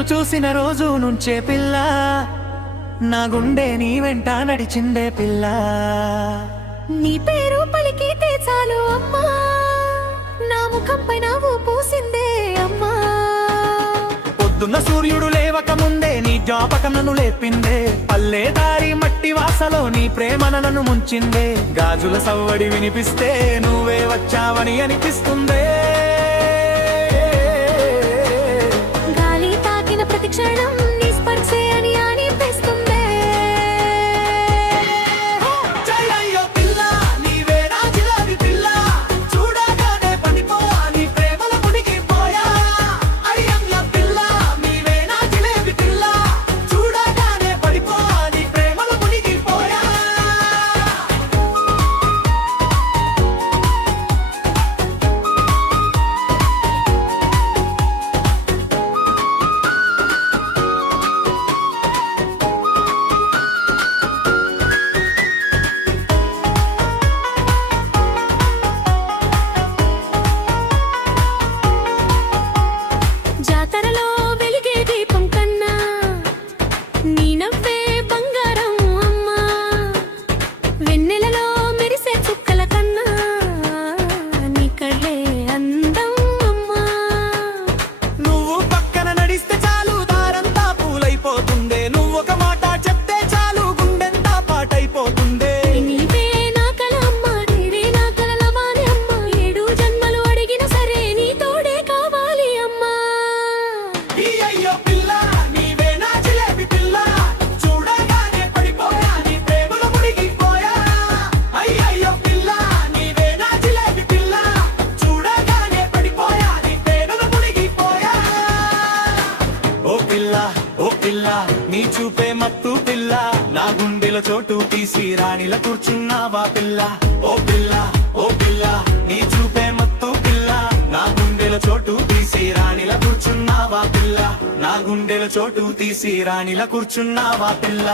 నిన్ను చూసిన రోజు నుంచే పిల్ల నా గుండె నీ వెంట నడిచిందే పిల్ల. నీ పేరు పలికితే చాలు అమ్మా, నా ముఖంపై నవ్వు పూసిందే అమ్మా. పొద్దున్న సూర్యుడు లేవక ముందే నీ జ్ఞాపకం నన్ను లేపిందే. పల్లె దారి మట్టి వాసలో నీ ప్రేమ నన్ను ముంచిందే. గాజుల సవ్వడి వినిపిస్తే నువ్వే వచ్చావని అనిపిస్తుందే. గాలి తాకిన ప్రతి క్షణం నీ స్పర్శే అని అనిపిస్తుందే. జయయ్యో పిల్ల నీవే నా జిలాబీ పిల్ల, చూడగానే పడిపోయా నీ ప్రేమలో మునిగిపోయా. అయ్యయ్యో పిల్ల నీవే నా జిలేబీ పిల్ల, చూడగానే పడిపోయా నీ ప్రేమలో మునిగిపోయా. జాతరలో వెలిగే దీపం కన్నా నీ నవ్వే బంగారం అమ్మా. వెన్నెలలో మెరిసే చుక్కల కన్నా నీ కళ్ళే అందం అమ్మా. నువ్వు పక్కన నడిస్తే చాలు దారంతా పూలైపోతుందే. నువ్వు ఒక మాట చెప్తే చాలు గుండెంతా పాటైపోతుందే. నీవే నా కల అమ్మా, నీవే నా కలల వాణి అమ్మా. 7 జన్మలు అడిగిన సరే నీ తోడే కావాలి అమ్మా. అయ్యయ్యో పిల్ల నీవే నా జిలేబీ పిల్ల, చూడగానే పడిపోయా నీ ప్రేమలో మునిగిపోయా. అయ్యయ్యో పిల్ల నీవే నా జిలేబీ పిల్ల, చూడగానే పడిపోయా నీ ప్రేమలో మునిగిపోయా. ఓ పిల్ల ఓ పిల్ల నీ చూపే మత్తు పిల్ల, నా గుండెలో చోటు తీసి రాణిలా కూర్చున్నావా పిల్ల. ఓ పిల్ల ఓ పిల్ల నీ చూపే మత్తు పిల్ల, నా గుండెలో చోటు తీసి రాణిలా కూర్చున్నావా పిల్ల. నా గుండెలో చోటు తీసి రాణిలా కూర్చున్నావా పిల్ల.